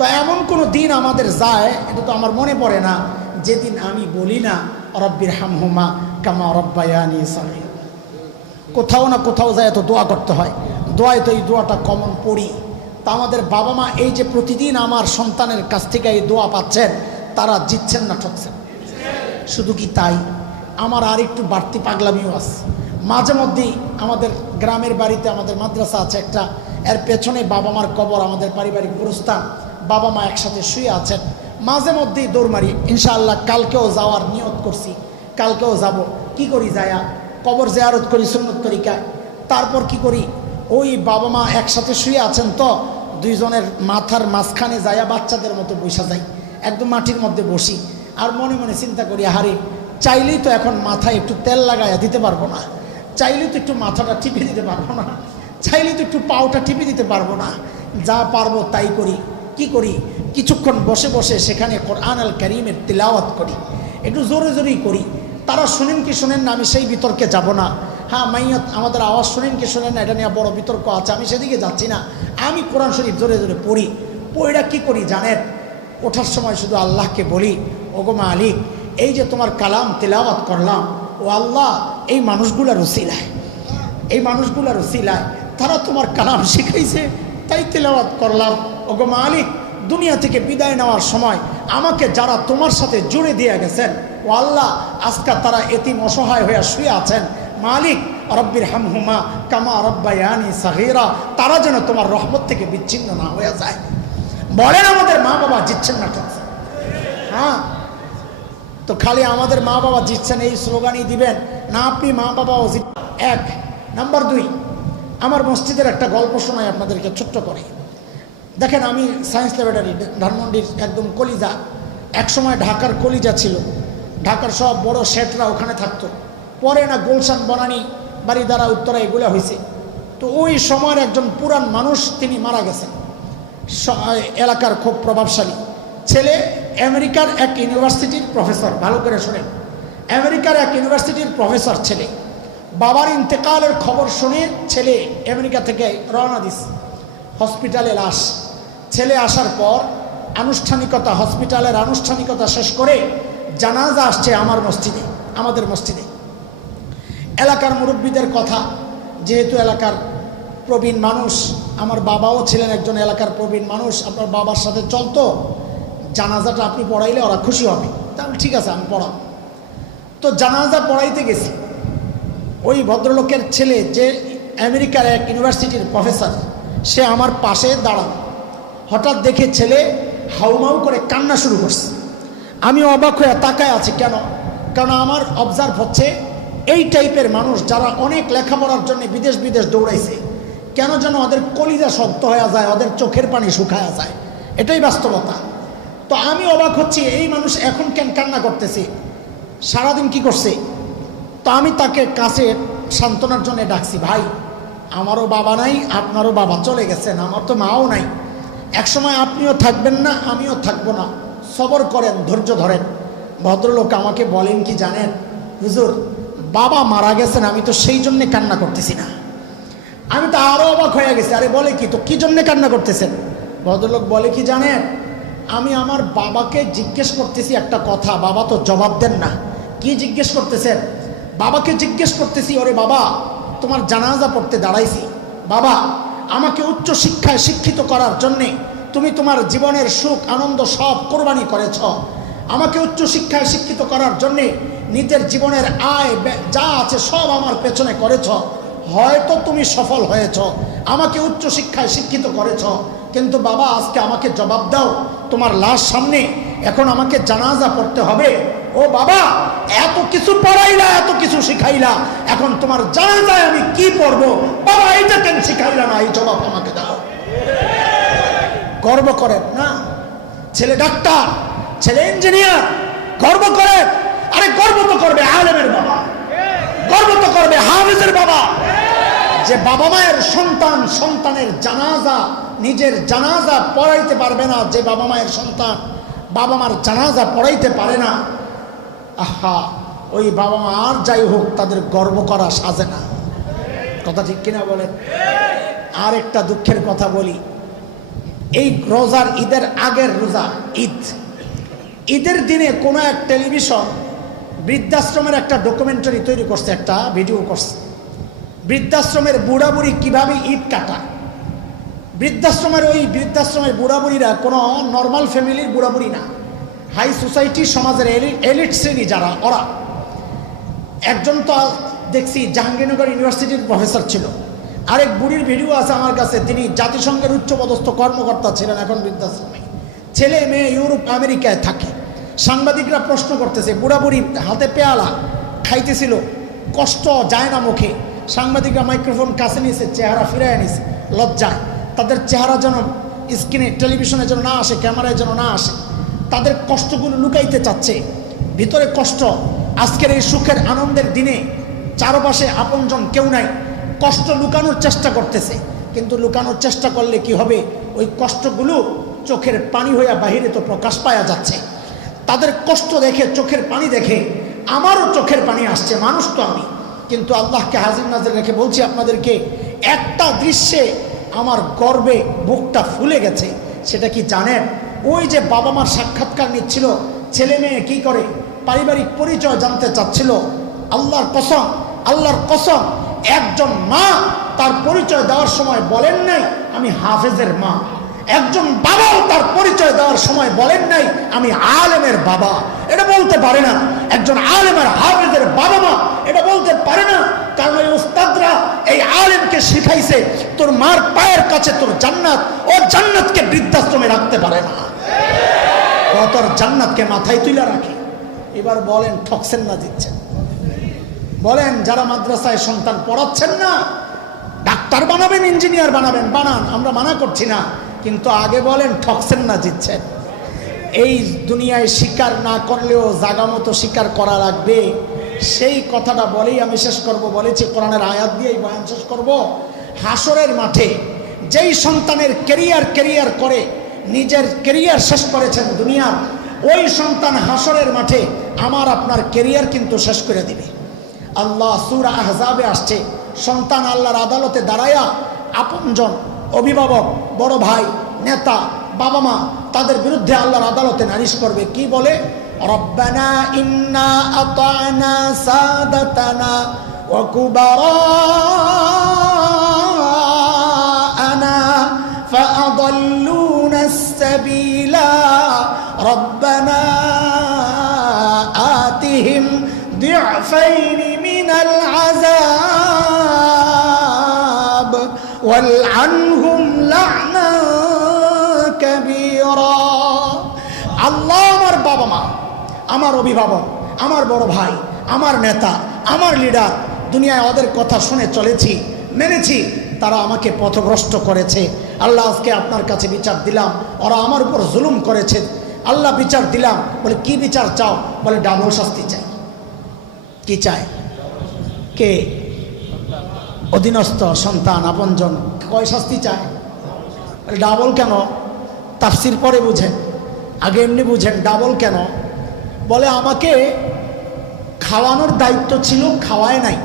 তো এমন কোনো দিন আমাদের যায়, এটা তো আমার মনে পড়ে না, যেদিন আমি বলি না রব্বির হামহুমা কামা রব্বায়ানি সগীরা। কোথাও না কোথাও যায় তো দোয়া করতে হয়, দোয়ায় তো এই দোয়াটা কমন পড়ি। তা আমাদের বাবা মা এই যে প্রতিদিন আমার সন্তানের কাছ থেকে এই দোয়া পাচ্ছেন, তারা জিতছেন না ঠকছেন? শুধু কি তাই, আমার আর একটু বাড়তি পাগলামিও আছে। মাঝে মধ্যেই আমাদের গ্রামের বাড়িতে আমাদের মাদ্রাসা আছে একটা, এর পেছনে বাবা মার কবর, আমাদের পারিবারিক গুরুস্থান, বাবা মা একসাথে শুয়ে আছেন। মাঝে মধ্যেই দৌড় মারি, ইনশাআল্লাহ কালকেও যাওয়ার নিয়ত করছি, কালকেও যাব। কি করি, যায়া কবর জিয়ারত করি সুন্নত তরিকায়। তারপর কি করি, ওই বাবা মা একসাথে শুয়ে আছেন তো দুইজনের মাথার মাঝখানে যায়া বাচ্চাদের মতো বসা যাই, একদম মাটির মধ্যে বসি। আর মনে মনে চিন্তা করি, হারে চাইলেই তো এখন মাথায় একটু তেল লাগাইয়া দিতে পারবো না, চাইলেই তো একটু মাথাটা টিপে দিতে পারবো না, চাইলেই তো একটু পাওটা টিপে দিতে পারবো না। যা পারবো তাই করি। কি করি, কিছুক্ষণ বসে বসে সেখানে কোরআন আল কারীমের তিলাওয়াত করি, একটু জোরে জোরেই করি। তারা শোনেন কি শোনেন না আমি সেই বিতর্কে যাব না। হ্যাঁ, মাইয়াত আমাদের আওয়াজ শোনেন কি শোনেন না এটা নিয়ে বড় বিতর্ক আছে, আমি সেদিকে যাচ্ছি না। আমি কোরআন শরীফ জোরে জোরে পড়ি। পড়িটা কি করি জানেন, ওঠার সময় শুধু আল্লাহকে বলি, ওগো মালিক, এই যে তোমার কালাম তিলাওয়াত করলাম, ও আল্লাহ, এই মানুষগুলার উসিলায়, এই মানুষগুলার উসিলায় তারা তোমার কালাম শিখাইছে, তাই তিলাওয়াত করলাম। ওগো মালিক, দুনিয়া থেকে বিদায় নেওয়ার সময় আমাকে যারা তোমার সাথে জুড়ে দিয়ে গেছেন, ও আল্লাহ, আজকে তারা এতিম অসহায় হয়ে শুয়ে আছেন। মালিক রব্বির হামহুমা কামা রব্বায়ানি সগীরা, তারা যেন তোমার রহমত থেকে বিচ্ছিন্ন না হয়ে যায়। বলেন আমাদের মা বাবা জিতছেন না ঠকছেন? হ্যাঁ, তো খালি আমাদের মা বাবা জিতছেন এই স্লোগানই দিবেন না, আপনি মা বাবাও জিত। এক নাম্বার দুই, আমার মসজিদের একটা গল্প শোনাই আপনাদেরকে ছোট্ট করে। দেখেন, আমি সায়েন্স ল্যাবরেটরি ধানমন্ডির একদম কলিজা, একসময় ঢাকার কলিজা ছিল, ঢাকার সব বড় শেঠরা ওখানে থাকতো। পরে না গুলশান, বনানী, বাড়িধারা, উত্তরা এগুলো হয়েছে। তো ওই সময়ের একজন পুরান মানুষ তিনি মারা গেছেন, এলাকার খুব প্রভাবশালী ছেলে, আমেরিকার এক ইউনিভার্সিটির প্রফেসর। ভালো করে শোনেন, আমেরিকার এক ইউনিভার্সিটির প্রফেসর ছেলে। বাবার ইন্তেকালের খবর শুনে ছেলে আমেরিকা থেকে রওনা দিছে, হসপিটালে লাশ। ছেলে আসার পর আনুষ্ঠানিকতা, হসপিটালের আনুষ্ঠানিকতা শেষ করে জানাজা আসছে আমার মসজিদে, আমাদের মসজিদে। এলাকার মুরব্বীদের কথা, যেহেতু এলাকার প্রবীণ মানুষ, আমার বাবাও ছিলেন একজন এলাকার প্রবীণ মানুষ, আপনার বাবার সাথে চলতো, জানাজাটা আপনি পড়াইলে ওরা খুশি হবে। তাহলে ঠিক আছে, আমি পড়াব। তো জানাজা পড়াইতে গেছি, ওই ভদ্রলোকের ছেলে যে আমেরিকার এক ইউনিভার্সিটির প্রফেসর, সে আমার পাশে দাঁড়ানো। হঠাৎ দেখে ছেলে হাউমাউ করে কান্না শুরু করছে। আমি অবাক হয়ে তাকায় আছি। কেন? কারণ আমার অবজার্ভ হচ্ছে এই টাইপের মানুষ যারা অনেক লেখাপড়ার জন্য বিদেশ বিদেশ দৌড়াইছে, কেন যেন ওদের কলিজা শক্ত হয়ে যায়, ওদের চোখের পানি শুকায়া যায়, এটাই বাস্তবতা। তো আমি অবাক হচ্ছি, এই মানুষ এখন কেন কান্না করতেছে, সারাদিন কি করছে? তো আমি তাকে কাছে সান্ত্বনার জন্য ডাকছি, ভাই, আমারও বাবা নাই, আপনারও বাবা চলে গেছেন, আমার তো মাও নাই, একসময় আপনিও থাকবেন না, আমিও থাকবো না, সবর করেন, ধৈর্য ধরেন। ভদ্রলোক আমাকে বলেন কি জানেন, হুজুর, বাবা মারা গেছেন, আমি তো সেই জন্যে কান্না করতেছি না। আমি তো আরও অবাক হয়ে গেছি, আরে বলে কি, তো কি জন্যে কান্না করতেছেন? ভদ্রলোক বলে কি জানেন, আমি আমার বাবাকে জিজ্ঞেস করতেছি একটা কথা, বাবা তো জবাব দেন না। কি জিজ্ঞেস করতেছেন? বাবাকে জিজ্ঞেস করতেছি, ওরে বাবা, তোমার জানাজা পড়তে দাঁড়াইছি, বাবা, আমাকে উচ্চ শিক্ষায় শিক্ষিত করার জন্যে তুমি তোমার জীবনের সুখ আনন্দ সব কোরবানি করেছ, আমাকে উচ্চ শিক্ষায় শিক্ষিত করার জন্যে নিজের জীবনের আয় যা আছে সব আমার পেছনে করেছ, হয়তো তুমি সফল হয়েছ, আমাকে উচ্চ শিক্ষায় শিক্ষিত করেছ, কিন্তু বাবা আজকে আমাকে জবাব দাও, তোমার লাশ সামনে, এখন আমাকে জানাজা পড়তে হবে। ও বাবা, এত কিছু পড়াইলা, এত কিছু শিখাইলা, এখন তোমার জানাজায় আমি কি পড়বো? বাবা, এইটা কেন শিখাইলা না, এই জবাব আমাকে দাও। গর্ব করেন না? ছেলে ডাক্তার, ছেলে ইঞ্জিনিয়ার, গর্ব করে। আরে গর্ব তো করবে আলেমের বাবা, গর্ব তো করবে হাফেজের বাবা, যে বাবা মায়ের সন্তান সন্তানের জানাজা, নিজের জানাজা পড়াইতে পারবে না, যে বাবা মায়ের সন্তান বাবা মার জানাজা পড়াইতে পারে না, আহা, ওই বাবা মা আর যাই হোক, তাদের গর্ব করা সাজে না। কথা ঠিক কিনা বলেন? আর একটা দুঃখের কথা বলি, এই রোজার ঈদের আগের রোজা ঈদের দিনে কোনো এক টেলিভিশন বৃদ্ধাশ্রমের একটা ডকুমেন্টারি তৈরি করছে, একটা ভিডিও করছে, বৃদ্ধাশ্রমের বুড়া বুড়ি কীভাবে ঈদ কাটায়। বৃদ্ধাশ্রমের বুড়া বুড়িরা কোনো নর্মাল ফ্যামিলির বুড়া বুড়ি না, হাই সোসাইটি সমাজের এলিট শ্রেণী যারা, ওরা। একজন তো দেখছি জাহাঙ্গীরনগর ইউনিভার্সিটির প্রফেসর ছিল, আরেক বুড়ির ভিডিও আছে আমার কাছে, তিনি জাতিসংঘের উচ্চপদস্থ কর্মকর্তা ছিলেন, এখন বৃদ্ধাশ্রমে, ছেলে মেয়ে ইউরোপ আমেরিকায় থাকে। সাংবাদিকরা প্রশ্ন করতেছে, বুড়া বুড়ি হাতে পেয়ালা খাইতেছিল, কষ্ট যায় না মুখে। সাংবাদিকরা মাইক্রোফোন কাছে নিয়েছে, চেহারা ফিরায় নিয়েছে লজ্জায়, তাদের চেহারা যেন স্ক্রিনে টেলিভিশনে যেন না আসে, ক্যামেরায় যেন না আসে, তাদের কষ্টগুলো লুকাইতে চাচ্ছে, ভিতরে কষ্ট। আজকের এই সুখের আনন্দের দিনে চারপাশে আপনজন কেউ নাই, কষ্ট লুকানোর চেষ্টা করতেছে, কিন্তু লুকানোর চেষ্টা করলে কি হবে, ওই কষ্টগুলো চোখের পানি হইয়া বাহিরে তো প্রকাশ পাওয়া যাচ্ছে। তাদের কষ্ট দেখে, চোখের পানি দেখে আমারও চোখের পানি আসছে, মানুষ তো আমি, কিন্তু আল্লাহকে হাজির নাজির রেখে বলছি আপনাদেরকে, একটা দৃশ্যে আমার গর্বে বুকটা ফুলে গেছে। সেটা কি জানেন? ওই যে বাবা মার সাক্ষাৎকার নিচ্ছিল, ছেলে মেয়ে কি করে, পারিবারিক পরিচয় জানতে চাচ্ছিল, আল্লাহর কসম একজন মা তার পরিচয় দেওয়ার সময় বলেন নাই আমি হাফেজের মা, একজন বাবাও তার পরিচয় দেওয়ার সময় বলেন নাই আমি আলেমের বাবা। এটা বলতে পারে না একজন আলেমের হাফেজের বাবা মা, এটা বলতে পারে না, কারণ এই উস্তাদরা এই আলেমকে শিখাইছে তোর মার পায়ের কাছে তোর জান্নাত, ও জান্নাতকে বৃদ্ধাশ্রমে রাখতে পারে না, ও তোর জান্নাতকে মাথায় তুলে রাখে। এবার বলেন ঠকছেন না দিচ্ছেন? বলেন যারা মাদ্রাসায় সন্তান পড়াচ্ছেন না, ডাক্তার বানাবেন, ইঞ্জিনিয়ার বানাবেন, বানান, আমরা মানা করছি না, কিন্তু আগে বলেন ঠকছেন না জিতছেন? এই দুনিয়ায় স্বীকার না করলেও জাগা মতো স্বীকার করা লাগবে, সেই কথাটা বলেই আমি শেষ করব। বলেছি কোরআনের আয়াত দিয়েই বয়ান শেষ করব। হাসরের মাঠে যেই সন্তানের কেরিয়ার করে নিজের কেরিয়ার শেষ করেছেন দুনিয়ার, ওই সন্তান হাসরের মাঠে আমার আপনার কেরিয়ার কিন্তু শেষ করে দিবে। আল্লাহ সূরা আহজাবে আসছে, সন্তান আল্লাহর আদালতে দাঁড়ায়া আপনজন, অভিভাবক, বড় ভাই, নেতা, বাবা মা, তাদের বিরুদ্ধে আল্লাহর আদালতে নালিশ করবে। কি বলে? রব্বানা ইন্না আতা'না সাদাতানা ওয়া কুবারা'ানা ফাআদাল্লুনাস সাবিলা রব্বানা আতিহিম দি'ফাইনি মিনাল আযাব ওয়ালআনহুম লা'নান কাবীরা। আল্লাহ আমার বাবা মা, আমার অভিভাবক, আমার বড় ভাই, আমার নেতা, আমার লিডার, দুনিয়ায় ওদের কথা শুনে চলেছি, মেনেছি, তারা আমাকে পথভ্রষ্ট করেছে। আল্লাহ আজকে আপনার কাছে বিচার দিলাম, ওরা আমার উপর জুলুম করেছে, আল্লাহ বিচার দিলাম। বলে কি বিচার চাও? বলে ডাবল শাস্তি চাই। কি চায়? কে? অধীনস্থ সন্তান, আপনজন, কয় শাস্তি চায়? ডাবল কেন? তাফসির পরে বুঝেন, আগে এমনি বুঝেন। ডাবল কেন? বলে আমাকে খাওয়ানোর দায়িত্ব ছিল, খাওয়ায় নাই,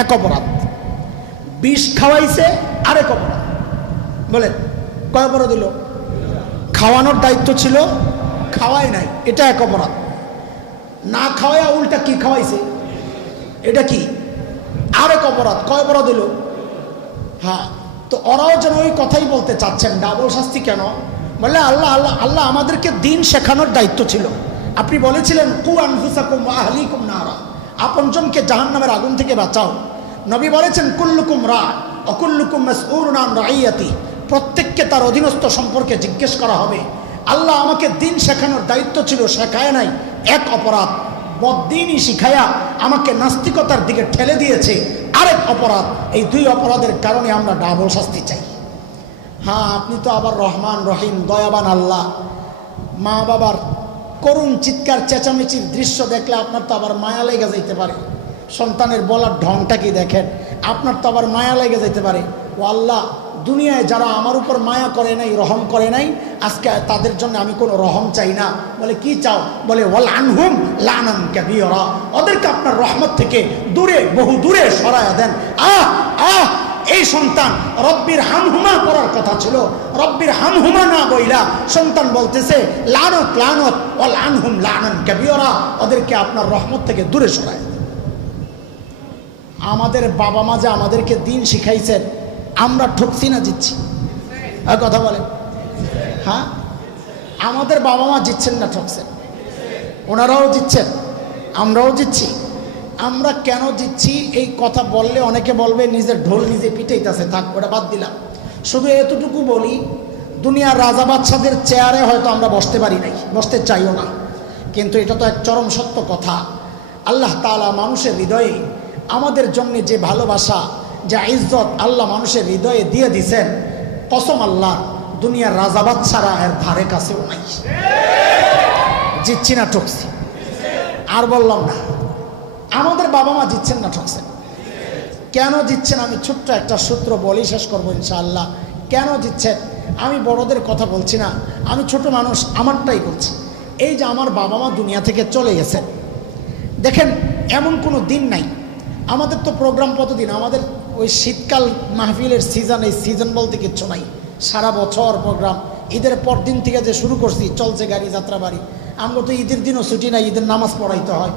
এক অপরাধ। বিষ খাওয়াইছে, আরেক অপরাধ। বলে কয় অপরাধ দিল? খাওয়ানোর দায়িত্ব ছিল, খাওয়ায় নাই, এটা এক অপরাধ। না খাওয়ায় উল্টা কি খাওয়াইছে, এটা কি আরেক অপরাধ। কয় অপরাধ দিল? হ্যাঁ, তো ওরাও যেন ওই কথাই বলতে চাচ্ছেন, ডাবল শাস্তি কেন? বলে আল্লাহ আল্লাহ আল্লাহ আমাদেরকে দিন শেখানোর দায়িত্ব ছিল। আপনি বলেছিলেন কু আনফুসাকুম ওয়া আহলিকুম নারা, আপনজনকে জাহান্নামের আগুন থেকে বাঁচাও। নবী বলেছেন কুল্লুকুম রা ওয়া কুল্লুকুম মাসউলুন আন রাইয়াতি, প্রত্যেককে তার অধীনস্থ সম্পর্কে জিজ্ঞেস করা হবে। আল্লাহ আমাকে দিন শেখানোর দায়িত্ব ছিল, শেখায় নাই, এক অপরাধ। বদ্দিনই শিখায়া আমাকে নাস্তিকতার দিকে ঠেলে দিয়েছে, আরেক অপরাধ। এই দুই অপরাধের কারণে আমরা ডাবল শাস্তি চাই। হ্যাঁ, আপনি তো আবার রহমান রহিম, দয়াবান আল্লাহ। মা বাবার করুণ চিৎকার চেঁচামেচির দৃশ্য দেখলে আপনার তো আবার মায়া লেগে যাইতে পারে। সন্তানের বলার ঢংটা কি দেখেন, আপনার তো আবার মায়া লেগে যাইতে পারে। ও আল্লাহ, দুনিয়ায় যারা আমার উপর মায়া করে নাই, রহম করে নাই, আজকে তাদের জন্য আমি কোনো রহম চাই না। বলে কি চাও? বলে ওয়াল আনহুম লানান কাবীরা, ওদেরকে আপনার রহমত থেকে দূরে, বহু দূরে সরায়া দেন। এই সন্তান রব্বির হামহুমা পড়ার কথা ছিল, রব্বির হামহুমা না বইলা সন্তান বলতেছে লানত লানত ওয়াল আনহুম লানান কাবীরা, ওদেরকে আপনার রহমত থেকে দূরে সরায়। আমাদের বাবা মা যে আমাদেরকে দিন শিখাইছেন, আমরা ঠকছি না জিতছি? কথা বলেন। হ্যাঁ, আমাদের বাবা মা জিতছেন না ঠকছেন? ওনারাও জিতছেন, আমরাও জিতছি। আমরা কেন জিতছি এই কথা বললে অনেকে বলবে নিজের ঢোল নিজে পিটাইতেছে, থাক ওটা বাদ দিলাম। শুধু এতটুকু বলি, দুনিয়ার রাজা বাদশাদের চেয়ারে হয়তো আমরা বসতে পারি নাই, বসতে চাইও না, কিন্তু এটা তো এক চরম সত্য কথা। আল্লাহ তাআলা মানুষের হৃদয়ে আমাদের জন্য যে ভালোবাসা, যে ইজ্জত আল্লাহ মানুষের হৃদয়ে দিয়ে দিছেন, কসম আল্লাহ, দুনিয়ার রাজা বাদশারা এর ধারে কাছেও নাই। জিতছি না ঠকছি? আর বললাম না, আমাদের বাবা মা জিতছেন না ঠকছেন? কেন জিতছেন আমি ছোট্ট একটা সূত্র বলি, শেষ করবো ইনশাআল্লাহ। কেন জিতছেন? আমি বড়দের কথা বলছি না, আমি ছোট মানুষ, আমারটাই বলছি। এই যে আমার বাবা মা দুনিয়া থেকে চলে গেছেন, দেখেন এমন কোনো দিন নাই। আমাদের তো প্রোগ্রাম কতদিন, আমাদের ওই শীতকাল মাহফিলের সিজন, এই সিজন বলতে কিচ্ছু নাই, সারা বছর প্রোগ্রাম। ঈদের পর দিন থেকে যে শুরু করছি চলছে গাড়ি যাত্রা বাড়ি। আমরা তো ঈদের দিনও ছুটি নাই, ঈদের নামাজ পড়াইতে হয়।